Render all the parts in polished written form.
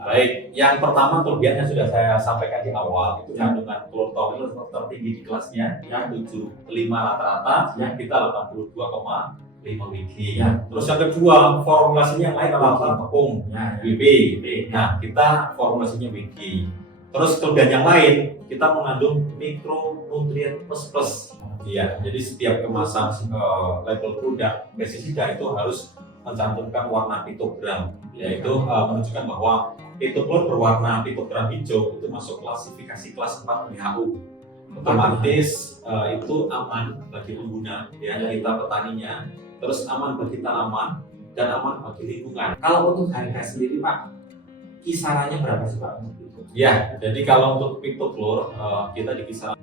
Baik, yang pertama kelebihannya sudah saya sampaikan di awal, itu kandungan klorofil tertinggi di kelasnya, yang 75 rata-rata, yang kita 82,5 Wg. Terus yang kedua, formulasinya yang lain adalah tepung, WB. Nah, kita formulasinya WG. Terus kelebihan yang lain, kita mengandung mikronutrien plus. Ya, jadi setiap kemasan label produk pestisida itu harus mencantumkan warna piktogram, yaitu menunjukkan bahwa pitoklor berwarna piktogram hijau itu masuk klasifikasi kelas 4 WHO. Otomatis itu aman bagi pengguna, ya kita petaninya, terus aman bagi tanaman dan aman bagi lingkungan. Kalau untuk harga sendiri Pak, kisarannya berapa sih Pak untuk itu? Ya, jadi kalau untuk piktoklor kita di kisaran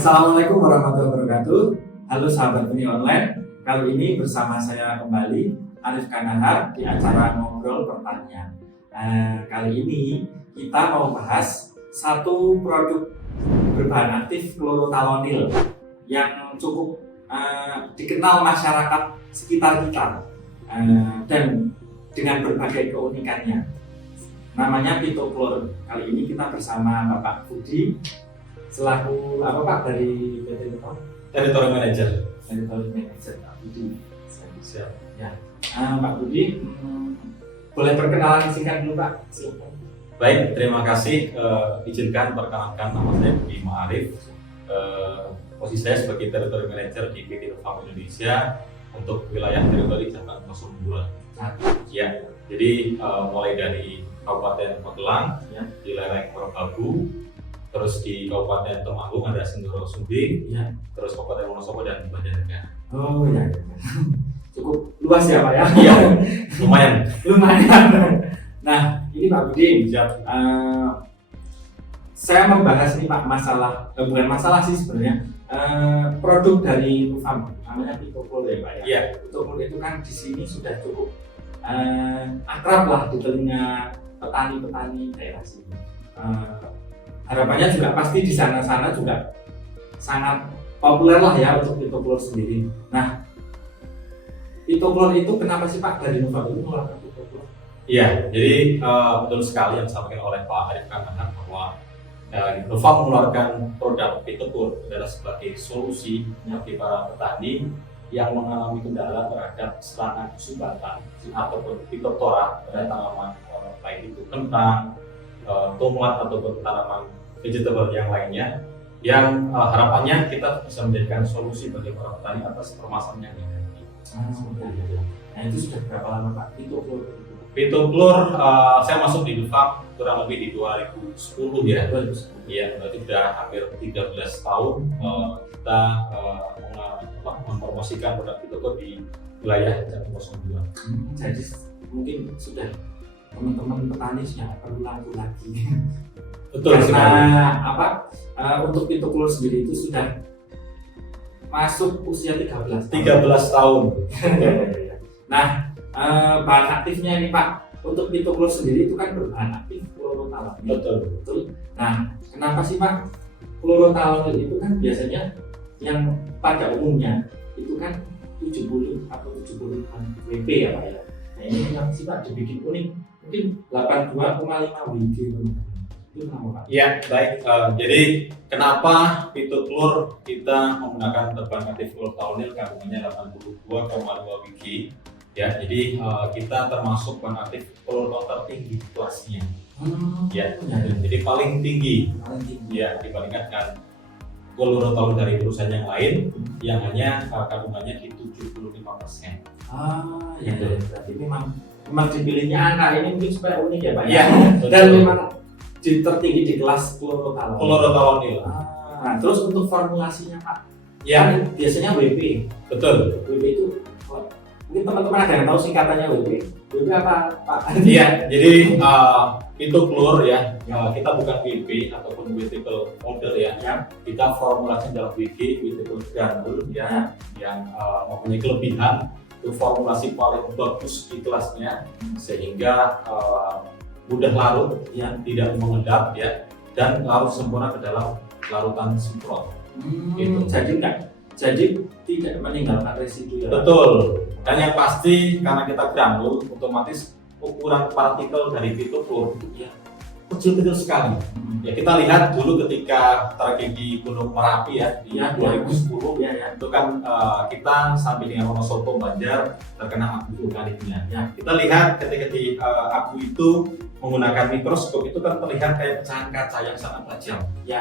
Assalamualaikum warahmatullahi wabarakatuh. Halo sahabat Benih Online. Kali ini bersama saya kembali Arif Kanahar di acara Ngobrol Pertanian. Kali ini kita mau bahas satu produk berbahan aktif klorotalonil yang cukup dikenal masyarakat sekitar kita dan dengan berbagai keunikannya. Namanya pitoklor. Kali ini kita bersama Bapak Budi selaku apa Pak dari PT Territory Manager. Territory Manager Pak Budi. Siap. Ya, Pak Budi, boleh perkenalan singkat dulu Pak? Silakan. Baik, terima kasih. Izinkan perkenalkan nama saya Budi Ma'arif. Posisi saya sebagai Territory Manager di PT Farm Indonesia untuk wilayah teritori Cabang 02. Ya, jadi mulai dari Kabupaten Magelang, ya, di lereng Purbalingga, terus di Kabupaten Temanggung ada Senduro Sumbing, ya, terus Kabupaten Wonosobo dan Banjarnegara. Oh ya, cukup luas ya Pak ya? Iya, lumayan. Nah, ini Pak Budi, saya membahas ini Pak masalah, bukan masalah sih sebenarnya, produk dari Farm, namanya pitoklor ya Pak ya. Iya. Pitoklor itu kan di sini sudah cukup akrab lah di telinga petani-petani daerah sini. Harapannya juga pasti di sana-sana juga sangat populer lah ya untuk pitoklor sendiri. Nah, pitoklor itu kenapa sih Pak dari Nova itu mengeluarkan pitoklor? Iya, jadi betul sekali yang disampaikan oleh Pak Arif Kanahar bahwa Nova mengeluarkan produk pitoklor adalah sebagai solusi bagi para petani yang mengalami kendala terhadap serangan sumbatan ataupun pitoptora pada tanaman baik itu kentang, tomat ataupun tanaman vegetable yang lainnya, yang harapannya kita bisa menjadikan solusi bagi para petani atas permasalahan yang dihadapi. Nah itu sudah berapa lama Pak pitoklor? Pitoklor saya masuk di Farm kurang lebih di 2010 ya. 2010. Iya, berarti sudah hampir 13 tahun kita mempromosikan produk pitoklor di wilayah Cabang 02. Jadi mungkin sudah teman-teman petani sudah perlu laku lagi. Betul sekali. Karena apa? Untuk pitoklor sendiri itu sudah masuk usia 13 tahun. Nah, bahan aktifnya ini Pak, untuk pitoklor sendiri itu kan berbahan aktif klorotalonil. Betul. Nah, kenapa sih Pak klorotalonil itu kan biasanya yang pada umumnya itu kan 70 atau 70 Wp ya Pak ya. Nah ini kenapa sih Pak dibikin unik? Mungkin 82,5 Wg. Itu kenapa Pak? Ya, baik. Jadi kenapa pitoklor kita menggunakan bahan aktif klorotalonil kandungannya 82,2 Wg? Ya, jadi kita termasuk bahan aktif klorotalonil tertinggi kelasnya. Ya, jadi paling tinggi. Ya, dibandingkan dengan klorotalonil dari perusahaan yang lain yang hanya kandungannya di 75%. Ya, berarti memang dipilihnya angka ini mungkin supaya unik ya Pak. Ya, dan memang tertinggi di kelas klorotalonil. Nah, terus untuk formulasinya Pak, ya kan biasanya WP. Betul. WP itu mungkin teman-teman ada yang tahu singkatannya WP. WP apa Pak? Iya, jadi pitoklor ya, kita bukan WP ataupun vegetable powder ya. Kita formulasinya dalam WG, vegetable granule ya, yang mempunyai kelebihan itu formulasi paling bagus di kelasnya sehingga mudah larut, ya, tidak mengendap, ya, dan larut sempurna ke dalam larutan semprot. Gitu. Jadi tidak meninggalkan residu, ya. Betul. Dan yang pasti karena kita granul, otomatis ukuran partikel dari fitoplur itu ya kecil-kecil sekali. Ya, kita lihat dulu ketika tragedi Gunung Merapi, ya, di 2010, ya, itu kan kita sampai dengan Wonosobo, Banjar terkena abu vulkaniknya. Ya, kita lihat ketika di abu itu menggunakan mikroskop itu kan terlihat kayak pecahan kaca yang sangat tajam, ya,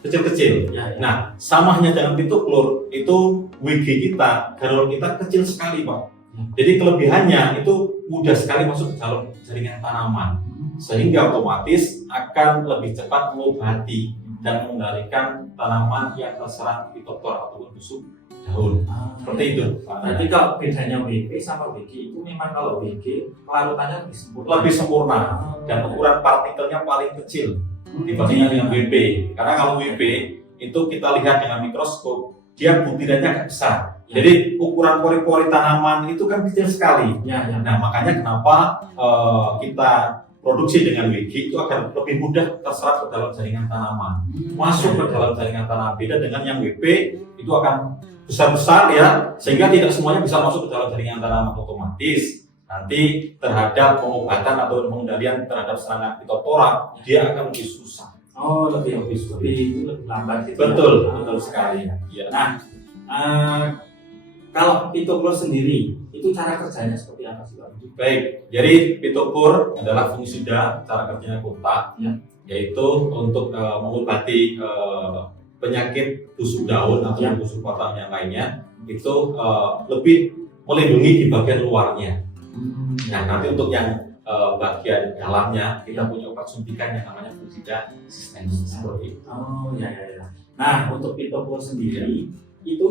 kecil-kecil. Ya. Nah, samanya dengan fitoplur itu WG kita, granul kita kecil sekali, Pak. Jadi kelebihannya itu mudah sekali masuk ke dalam jaringan tanaman, sehingga otomatis akan lebih cepat mengobati dan mengendalikan tanaman yang terserang fitoptor ataupun busuk daun. Seperti itu. Berarti kalau bedanya WG sama WG itu memang kalau WG larutannya lebih sempurna dan ukuran partikelnya paling kecil dibandingkan dengan WP. Karena kalau WP itu kita lihat dengan mikroskop, dia butirannya agak besar. Jadi ukuran pori-pori tanaman itu kan kecil sekali. Nah, makanya kenapa kita produksi dengan WG itu agar lebih mudah terserap ke dalam jaringan tanaman, masuk ke dalam jaringan tanaman. Beda dengan yang WP itu akan besar-besar, ya, sehingga tidak semuanya bisa masuk ke dalam jaringan tanaman. Otomatis nanti terhadap pengobatan atau pengendalian terhadap serangan fitoptora dia akan lebih susah. Lebih lambat gitu. Betul sekali. Ya. Nah, kalau fitoplur sendiri itu cara kerjanya seperti apa sih, Pak? Baik, jadi fitoplur adalah fungisida, cara kerjanya kontak, ya, yaitu untuk mengobati penyakit busuk daun atau busuk batang yang lainnya, itu lebih melindungi di bagian luarnya. Nah, nanti untuk yang bagian dalamnya kita punya obat suntikan yang namanya fungisida sistemik, seperti itu. Nah, untuk fitoplur sendiri itu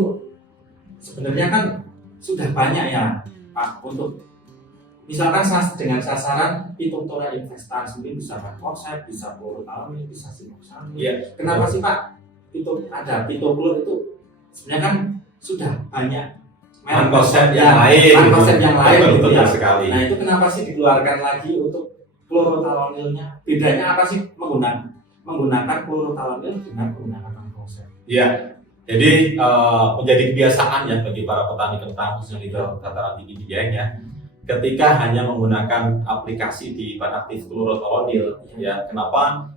sebenarnya kan sudah banyak, ya, Pak, untuk misalkan dengan sasaran fitoptora infestans, mungkin bisa mancozeb, bisa chlorothalonil, bisa simoxanil. Kenapa sih, Pak, ada fitoplur itu sebenarnya kan sudah banyak mancozeb yang lain, gitu, ya. Sekali. Nah, itu kenapa sih dikeluarkan lagi untuk chlorothalonilnya? Bedanya apa sih menggunakan chlorothalonil dengan menggunakan mancozeb? Iya. Jadi menjadi kebiasaan, ya, bagi para petani kentang khususnya di dataran tinggi Dieng, ya, ketika hanya menggunakan aplikasi di bahan aktif chlorothalonil, ya, kenapa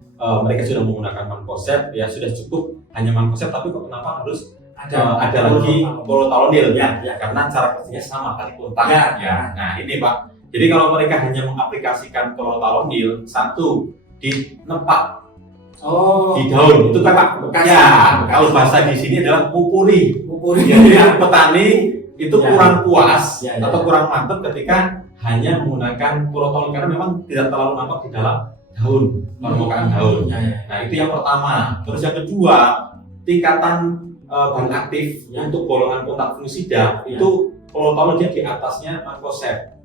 mereka sudah menggunakan mancozeb, ya, sudah cukup hanya mancozeb, tapi kok kenapa harus ada lagi chlorothalonil, ya, karena cara kerjanya sama kali kontak, ya. Nah, ini, Pak, jadi kalau mereka hanya mengaplikasikan chlorothalonil satu di nepak di daun itu kan, Pak, kalau bahasa di sini adalah pupuri. Jadi petani itu kurang puas atau kurang mantap ketika hanya menggunakan chlorothalonil karena memang tidak terlalu nampak di dalam daun, permukaan daun. Nah, itu yang pertama. Terus yang kedua, tingkatan bahan aktif untuk golongan kontak fungisida itu chlorothalonil di atasnya mancozeb.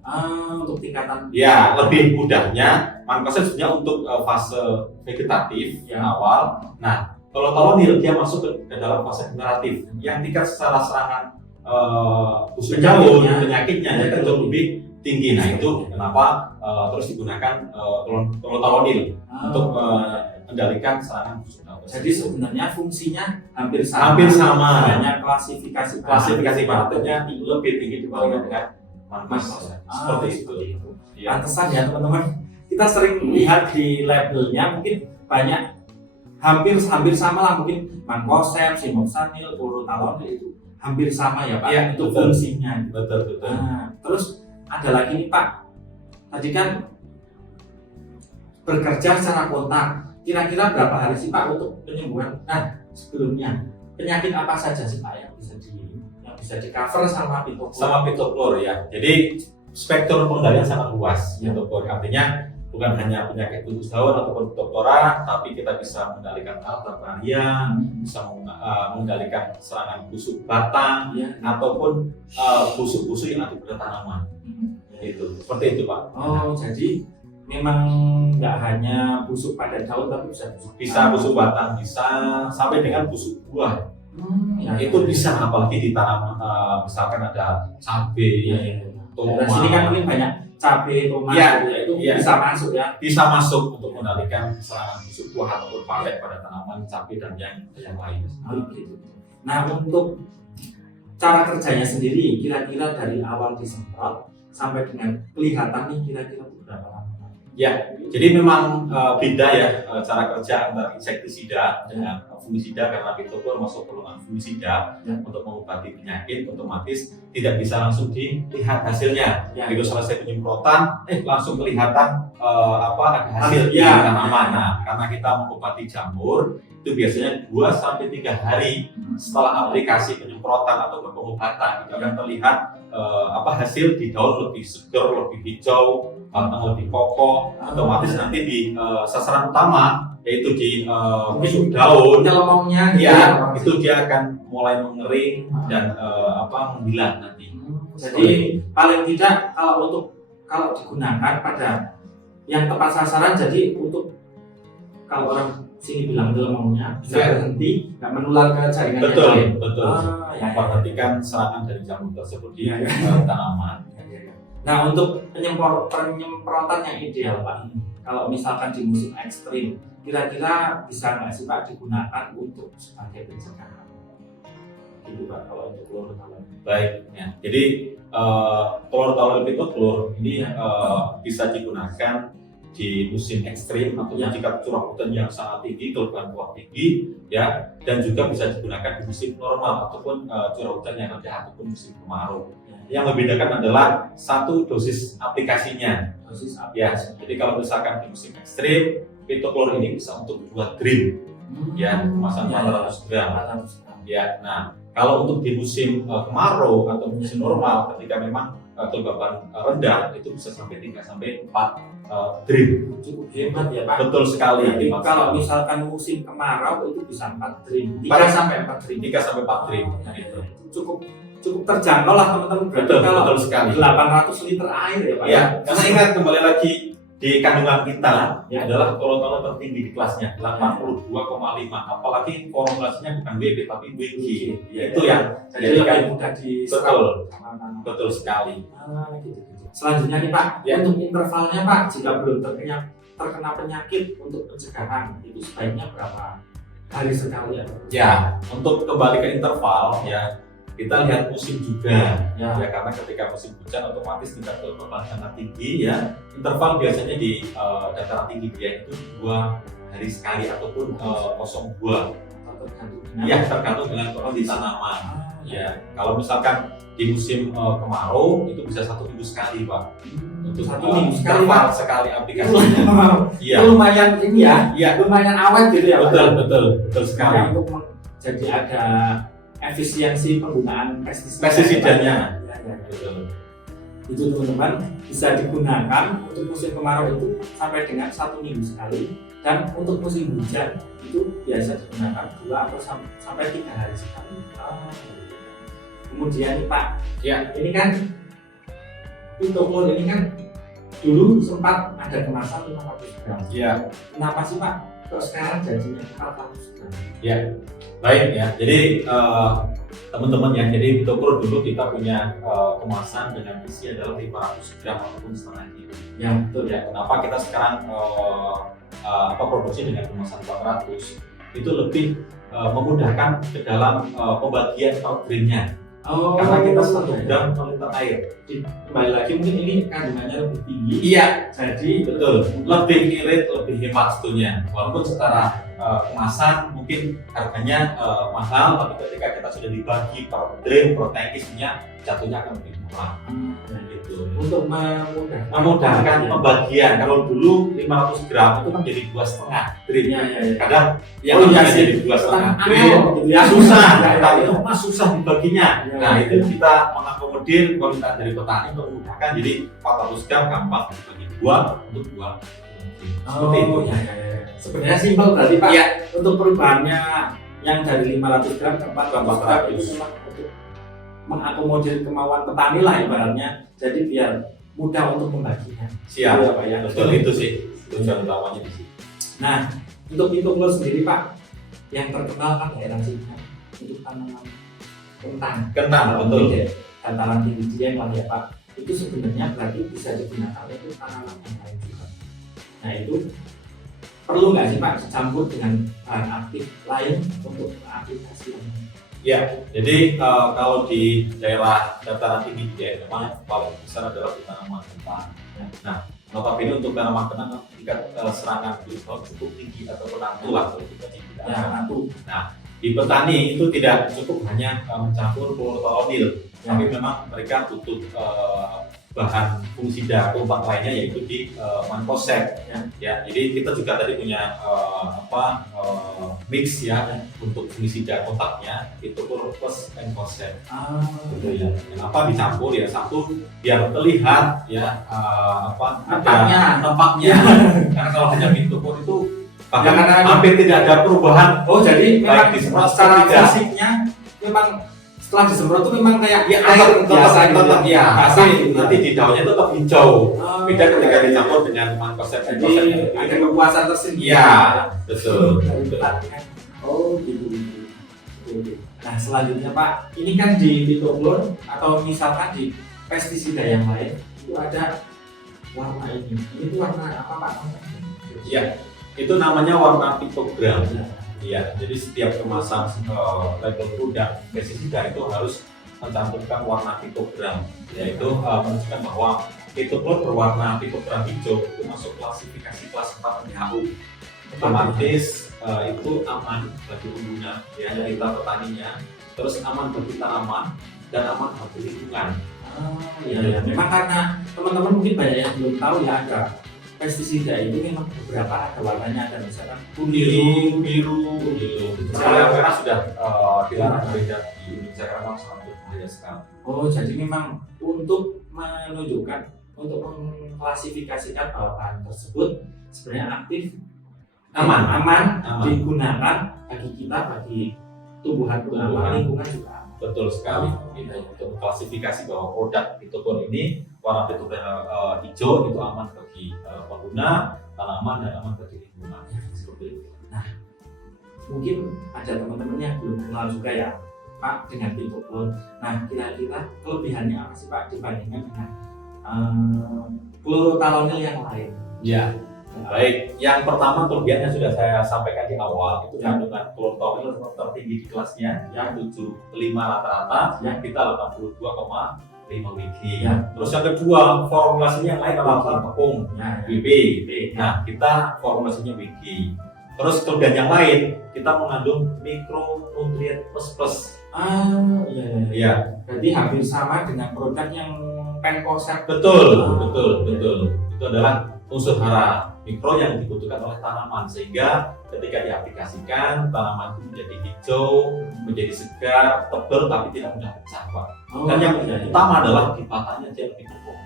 Untuk tingkatan, ya, lebih mudahnya mancozeb sebenarnya untuk fase vegetatif awal. Nah, chlorothalonil dia masuk ke dalam fase generatif yang tingkat secara serangan busuk daun penyakitnya kan jauh lebih tinggi. Nah, itu kenapa terus digunakan chlorothalonil untuk mengendalikan serangan busuk daun. Jadi sebenarnya fungsinya hampir sama. Hanya klasifikasi partikelnya lebih tinggi dibandingkan dengan mancozeb. Seperti itu. Pantesan, ya, teman-teman, kita sering lihat di labelnya mungkin banyak hampir sama lah, mungkin mancozeb, simoxanil, chlorothalonil itu hampir sama, ya, Pak. Ya, itu fungsinya. Betul. Nah, terus ada lagi nih, Pak. Tadi kan bekerja secara kontak. Kira-kira berapa hari sih, Pak, untuk penyembuhan? Nah, sebelumnya penyakit apa saja sih, Pak, yang bisa di cover sama fitoplur, ya. Jadi spektrum pengendalian sangat luas. Fitoplur artinya bukan hanya penyakit busuk daun ataupun fitoptora, tapi kita bisa mengendalikan Alteparia, bisa mengendalikan serangan busuk batang, ataupun busuk-busuk yang ada pada tanaman. Itu seperti itu, Pak. Jadi memang nggak hanya busuk pada daun, tapi bisa busuk batang, bisa sampai dengan busuk buah. Ya, itu bisa, apalagi ditanam misalkan ada cabai, Di sini kan mungkin banyak cabai, tomat, Ya, gitu ya, itu ya. bisa masuk ya. bisa masuk untuk mengendalikan serangan busuk buah atau palet pada tanaman cabai dan yang lain. Gitu. Nah, untuk cara kerjanya sendiri, kira-kira dari awal disemprot sampai dengan kelihatan nih kira-kira berapa lama? Ya, jadi memang beda ya cara kerja antara insektisida dengan fungisida, karena pitoklor masuk golongan fungisida untuk mengobati penyakit, otomatis tidak bisa langsung dilihat hasilnya. Ya. Begitu selesai penyemprotan, langsung kelihatan ada hasil di Ya. tanaman. Nah, karena kita mengobati jamur, itu biasanya 2-3 hari setelah aplikasi penyemprotan atau pengobatan itu akan terlihat hasil di daun lebih segar, lebih hijau, batang lebih kokoh. Otomatis nanti di sasaran utama yaitu di busuk daun, Lemongnya gitu ya itu dia akan mulai mengering dan menghilang nanti. Jadi paling tidak kalau digunakan pada yang tepat sasaran, jadi untuk kalau orang sini bilang lemongnya bisa berhenti, nggak menular ke jaringan yang lain. Betul. Memperhatikan serangan dari jamur tersebut di tanaman. Nah, untuk penyemprotan yang ideal Pak, kalau misalkan di musim ekstrim, kira-kira bisa nggak sih Pak digunakan untuk sebagai pencegahan? Gitu Pak, kalau untuk klorotalon. Baik, ya. Jadi klorotalon pitoklor ini bisa digunakan di musim ekstrim atau jika curah hujan yang sangat tinggi, kelembapan buah tinggi, ya, dan juga bisa digunakan di musim normal ataupun curah hujan yang rendah ataupun musim kemarau. Yang membedakan adalah satu dosis aplikasinya. Ya, jadi kalau misalkan di musim ekstrim, pitoklor ini bisa untuk 2 drip, ya, kemasan 400 gram. Ya, nah kalau untuk di musim kemarau atau musim normal, ketika memang kelembapan rendah, itu bisa sampai 3-4 drip. Cukup hebat ya Pak. Betul sekali. Jadi kalau misalkan musim kemarau itu bisa 4 drip, 3-4 drip. 3-4 drip. Gitu. Cukup terjangkau lah teman-teman. Betul sekali. 800 liter air ya Pak. Ya, karena ingat kembali lagi di kandungan kita adalah klorotalon tertinggi di kelasnya 82,5. Apalagi formulasinya bukan WB tapi WG. Itu yang jadi lebih mudah diserap. Betul sekali. Gitu. Selanjutnya nih Pak, untuk intervalnya Pak, jika belum terkena penyakit untuk pencegahan itu sebaiknya berapa hari sekali ya? Untuk kembali ke interval ya, kita lihat musim juga ya, karena ketika musim hujan otomatis tingkat kelembapan sangat tinggi ya. Interval biasanya di dataran tinggi dia itu 2 hari sekali ataupun 0,2. Ya, tergantung dengan kondisi tanaman. Ya, kalau misalkan di musim kemarau itu bisa 1 minggu sekali Pak. Untuk 1 minggu sekali Pak, sekali aplikasinya. Iya. Lumayan ini ya, lumayan awet gitu ya. Betul sekali. Untuk jadi ada efisiensi penggunaan pestisidanya. Betul. Itu teman-teman bisa digunakan untuk musim kemarau itu sampai dengan 1 minggu sekali, dan untuk musim hujan itu biasa digunakan 2 atau sampai 3 hari sekali. Kemudian Pak, ini kan pitoklor ini kan dulu sempat ada kemasan 500 gram. Kenapa sih Pak? Kok sekarang jadinya 400 gram? Baik ya. Jadi teman-teman ya, jadi pitoklor dulu kita punya kemasan dengan isi adalah 500 gram ataupun setengah kilo. Ya betul ya. Kenapa kita sekarang produksi dengan kemasan 400? Itu lebih memudahkan ke dalam pembagian per gramnya. Karena kita 1 gram per liter air. Kembali lagi mungkin ini kandungannya lebih tinggi. Jadi betul, lebih irit, lebih hemat sebetulnya. Walaupun secara kemasan mungkin harganya mahal, tapi ketika kita sudah dibagi per gram, per tankisnya jatuhnya akan lebih murah. Gitu. Untuk memudahkan pembagian. Kalau dulu 500 gram itu kan jadi 2,5 drip. Kadang jadi 2,5 drip. Susah. Tapi itu susah dibaginya. Nah itu kita mengakomodir permintaan dari petani untuk memudahkan. Jadi 400 gram gampang dibagi 2 untuk 2. Seperti itu. Sebenarnya simpel berarti Pak. Untuk perubahannya yang dari 500 gram ke 400 gram itu memang untuk mengakomodir kemauan petani lah ibaratnya. Jadi biar mudah untuk membaginya. Siap. Ya, Pak, ya. Betul, itu sih tujuan utamanya di sini. Nah, untuk pitoklor sendiri Pak, yang terkenal kan daerah sini untuk tanaman kentang. Kentang, betul. Dataran tinggi Dieng lah ya Pak. Itu sebenarnya berarti bisa digunakan untuk tanaman yang lain juga. Nah itu perlu nggak sih Pak dicampur dengan bahan aktif lain untuk aplikasi yang Ya, jadi kalau di daerah dataran tinggi Dieng memang paling besar adalah di tanaman kentang. Nah, notabene untuk tanaman kentang tingkat serangan virus cukup tinggi atau penatu lah kalau kita tidak. Nah, di petani itu tidak cukup hanya mencampur klorotolonil, tapi memang mereka butuh bahan fungisida kompak lainnya yaitu di mankoseb. Ya, jadi kita juga tadi punya mix ya untuk fungisida kontaknya itu plus mankoseb. Gitu ya. Kenapa dicampur ya? Satu biar terlihat ya tempatnya. Karena kalau hanya pitopur itu bahkan hampir tidak ada perubahan. Oh jadi memang secara fisiknya memang setelah disemprot itu memang kayak air biasa tetap ya. Nanti di daunnya tetap hijau. Beda ketika dicampur dengan mankoseb. Jadi ada kepuasan tersendiri. Iya, betul. Oh gitu. Nah selanjutnya Pak, ini kan di pitopur atau misalkan di pestisida yang lain itu ada warna ini. Ini tuh warna apa Pak? Iya. Itu namanya warna piktogram. Ya, jadi setiap kemasan label produk pestisida itu harus mencantumkan warna piktogram, yaitu menunjukkan bahwa pitopur berwarna piktogram hijau itu masuk klasifikasi kelas 4 WHO. Otomatis itu aman bagi pengguna, ya kita petaninya, terus aman bagi tanaman dan aman bagi lingkungan. Ya. Memang karena teman-teman mungkin banyak yang belum tahu ya ada pestisida itu memang beberapa ada warnanya, ada misalkan kuning, biru, gitu. Karena sudah dilarang beredar di Indonesia karena sangat berbahaya sekali. Oh, jadi memang untuk menunjukkan, untuk mengklasifikasikan bahwa bahan tersebut sebenarnya aktif, aman digunakan bagi kita, bagi tumbuhan-tumbuhan, lingkungan juga aman. Betul sekali. Untuk klasifikasi bahwa produk pitopur ini warna pitopur hijau itu aman bagi pengguna, tanaman dan aman bagi lingkungan. Seperti itu. Nah, mungkin ada teman-teman yang belum kenal juga ya Pak dengan pitopur. Nah, kira-kira kelebihannya apa sih Pak dibandingkan dengan klorothalonil yang lain? Ya. Baik, yang pertama kelebihannya sudah saya sampaikan di awal, itu kandungan klorothalonil tertinggi di kelasnya yang 75 rata-rata, yang kita 82,5 Wg. Terus yang kedua, formulasinya yang lain adalah tepung WB. Nah, kita formulasinya WG. Terus kelebihan yang lain, kita mengandung mikronutrien plus. Iya. Berarti hampir sama dengan produk yang mankoseb. Betul. Itu adalah unsur hara mikro yang dibutuhkan oleh tanaman, sehingga ketika diaplikasikan tanaman itu menjadi hijau, menjadi segar, tebal tapi tidak mudah pecah Pak. Dan yang utama adalah di batangnya dia lebih kokoh.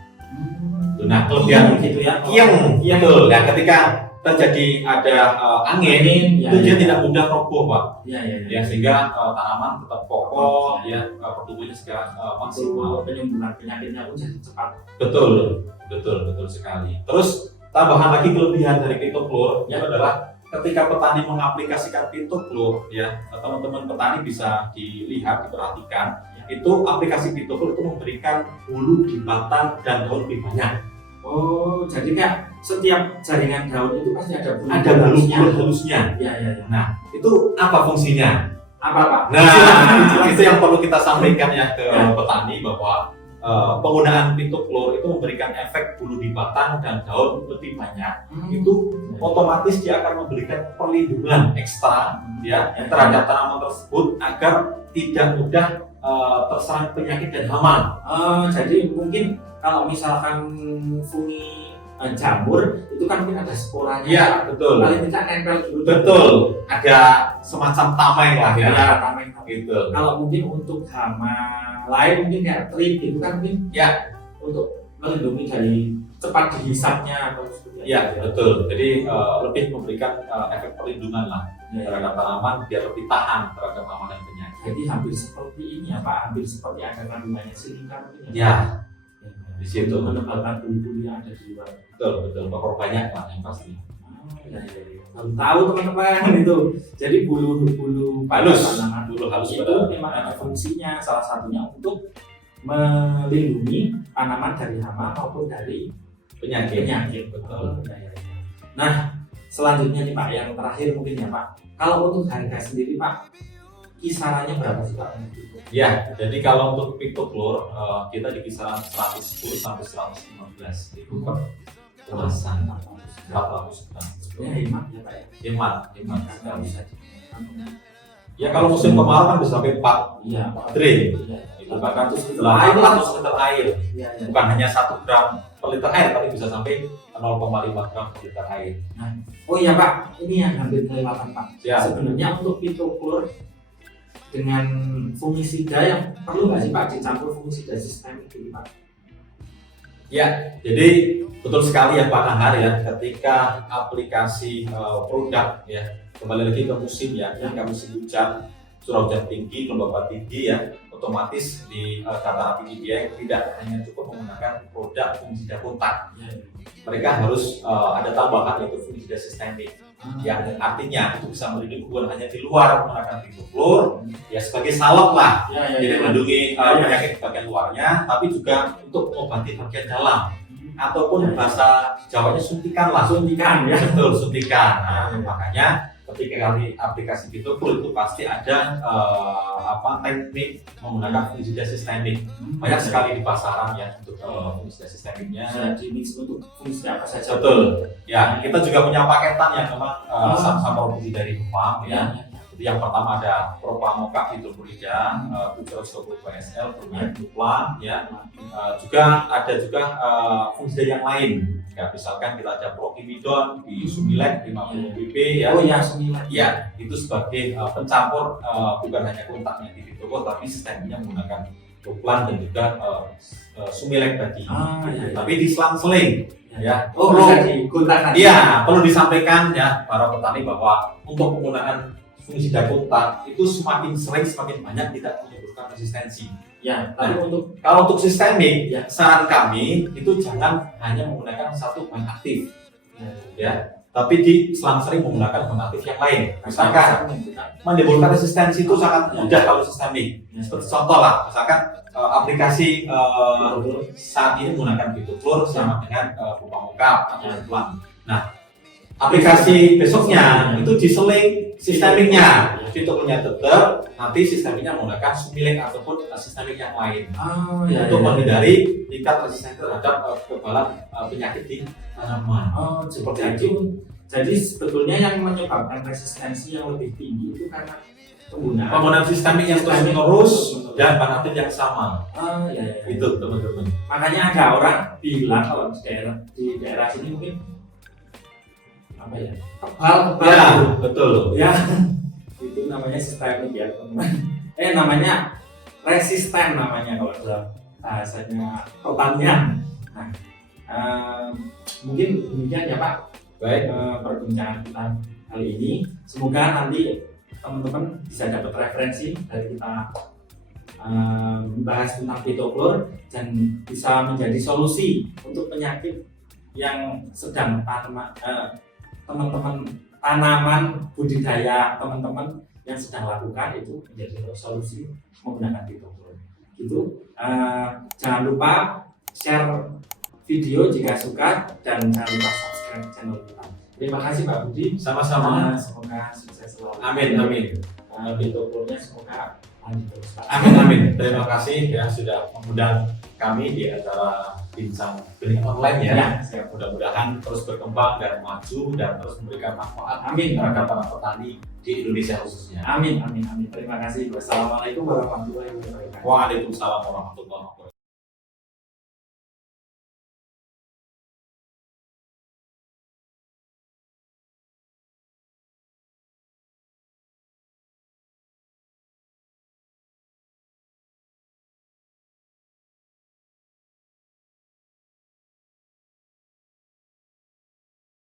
Nah kelebihan gitu ya. Betul. Nah ketika terjadi ada angin itu dia tidak mudah roboh Pak. Ya sehingga tanaman tetap kokoh, ya pertumbuhannya secara maksimal. Penyembuhan penyakitnya pun jadi cepat. Betul sekali. Terus tambahan lagi kelebihan dari pitopur itu adalah ketika petani mengaplikasikan pitopur, ya teman-teman petani bisa dilihat, diperhatikan, itu aplikasi pitopur itu memberikan bulu di batang dan daun lebih banyak. Oh, jadi kayak setiap jaringan daun itu pasti ada bulu. Ada bulu halusnya. Iya. Nah, itu apa fungsinya? Apa Pak? Nah, itu yang perlu kita sampaikan ya ke petani bahwa penggunaan pitopur itu memberikan efek bulu di batang dan daun lebih banyak. Itu otomatis dia akan memberikan perlindungan ekstra ya terhadap tanaman tersebut agar tidak mudah terserang penyakit dan hama. Jadi mungkin kalau misalkan fungi jamur itu kan mungkin ada sporanya. Iya, betul. Paling tidak nempel dulu. Betul. Ada semacam tameng lah ya. Tameng gitu. Kalau mungkin untuk hama lain mungkin kayak trik itu kan mungkin untuk melindungi dari cepat dihisapnya atau seperti itu. Betul. Jadi lebih memberikan efek perlindungan lah terhadap tanaman biar lebih tahan terhadap hama dan penyakit. Jadi hampir seperti ini ya Pak, hampir seperti ada kandungannya silika mungkin ya. Di situ menebalkan bulu-bulu yang ada di luar. Betul. Faktor banyak lah yang pasti. Baru tahu teman-teman itu. Jadi bulu pada Halus. tanaman Bulu halus itu pada memang ada fungsinya, salah satunya untuk melindungi tanaman dari hama maupun dari penyakit. Betul. Nah, selanjutnya nih Pak, yang terakhir mungkin ya Pak. Kalau untuk harga sendiri Pak, kisarannya berapa sih Pak? Ya, jadi kalau untuk pictochlor kita di kisaran 110 sampai 115 ribu per kemasan 400 gram. Sebenarnya hemat ya Pak ya. Hemat Nggak sekali. bisa. Ya kalau musim kemarau kan bisa sampai 4 Iya Pak. drain. Iya. Itu bahkan 800 800 liter air. Iya, iya. Bukan hanya 1 gram per liter air, tapi bisa sampai 0,5 gram per liter air. Oh iya Pak, ini yang hampir kelewatan Pak. Ya, Sebenarnya untuk pictochlor dengan fungisida yang perlu nggak sih Pak dicampur fungisida sistemik ini Pak? ya. Jadi betul sekali ya Pak Nahar ya, ketika aplikasi produk ya, kembali lagi ke musim ya, ketika musim hujan, curah hujan tinggi, kelembapan tinggi ya, otomatis di dataran tinggi dia tidak hanya cukup menggunakan produk fungisida kontak. Mereka harus ada tambahan yaitu fungisida sistemik. Yang artinya itu bisa melindungi bukan hanya di luar menggunakan pictochlor ya sebagai salep lah, jadi melindungi penyakit bagian luarnya, tapi juga untuk mengobati bagian dalam ataupun bahasa Jawanya suntikan lah, Suntikan ya. betul suntikan. Makanya ketika kali aplikasi pictochlor itu pasti ada teknik menggunakan fungisida sistemik. Banyak sekali di pasaran ya untuk fungisida sistemiknya. Bisa di mix untuk fungisida apa saja. Betul. Ya, kita juga punya paketan yang memang sama produksi dari Jepang ya. Jadi yang pertama ada Propamoka Hidroklorida 720 PSL bermain Duplan ya. Juga ada fungisida yang lain. Ya, misalkan kita ada Prohibidon di Sumilek 50 pp ya. Oh ya, Sumilek. Ya, itu sebagai pencampur bukan hanya kontaknya di pictochlor tapi sistemnya menggunakan Duplan dan juga Sumilek tadi. Iya. Tapi diselang-seling ya. Oh, bisa digunakan. Iya, perlu disampaikan ya para petani bahwa untuk penggunaan fungisida kontak itu semakin sering semakin banyak tidak menimbulkan resistensi. Ya, tapi Kalau untuk sistemik, Ya. saran kami itu jangan hanya menggunakan satu bahan aktif, ya, tapi diselang-seling menggunakan bahan aktif yang lain. Misalkan menimbulkan resistensi itu sangat mudah kalau sistemik. Seperti contoh lah, misalkan aplikasi saat ini menggunakan pictochlor sama dengan Propamoka atau Duplan. Nah, aplikasi besoknya itu diseling sistemiknya, pictochlornya tetap, nanti sistemiknya menggunakan Sumilek ataupun sistemik yang lain untuk menghindari tingkat resistensi terhadap kekebalan penyakit di tanaman. Seperti itu. Jadi sebetulnya yang menyebabkan resistensi yang lebih tinggi itu karena Penggunaan sistemik yang terus-menerus dan bahan aktif yang sama. Ya. Itu teman-teman. Makanya ada orang bilang kalau di daerah sini mungkin apa ya, kebal Ya, betul. ya. Itu namanya sistemik ya teman-teman. Namanya resisten namanya kalau dalam bahasanya pertanian. Nah, mungkin demikian ya Pak. Baik. Perbincangan kita kali ini. Semoga nanti teman-teman bisa dapat referensi dari kita membahas tentang pictochlor dan bisa menjadi solusi untuk penyakit yang sedang teman-teman tanaman budidaya teman-teman yang sedang lakukan itu menjadi solusi menggunakan pictochlor. Gitu. Jangan lupa share video jika suka dan jangan lupa subscribe channel kita. Terima kasih Pak Budi. Sama-sama. Semoga sukses selalu. Amin. Pictochlornya semoga lanjut terus Pak. Amin. Terima kasih ya sudah mengundang kami di acara Bincang Benih Online ya. Mudah-mudahan terus berkembang dan maju dan terus memberikan manfaat terhadap para petani di Indonesia khususnya. Amin. Terima kasih. Wassalamualaikum warahmatullahi wabarakatuh. Waalaikumsalam warahmatullahi wabarakatuh.